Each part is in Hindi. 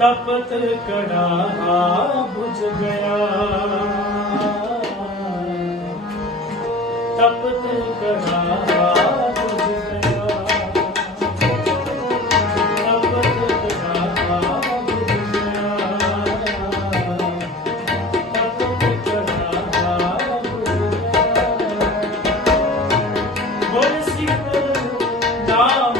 तपत कड़ा बुझ गया। तपत कड़ा बुझ गया। तपत गया। नाम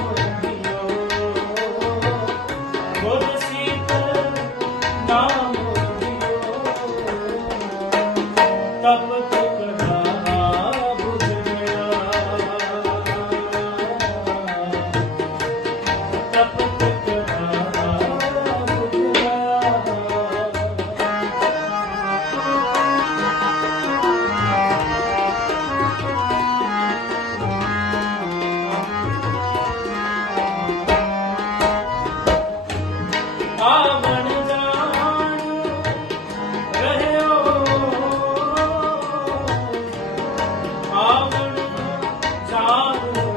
तब Tchau.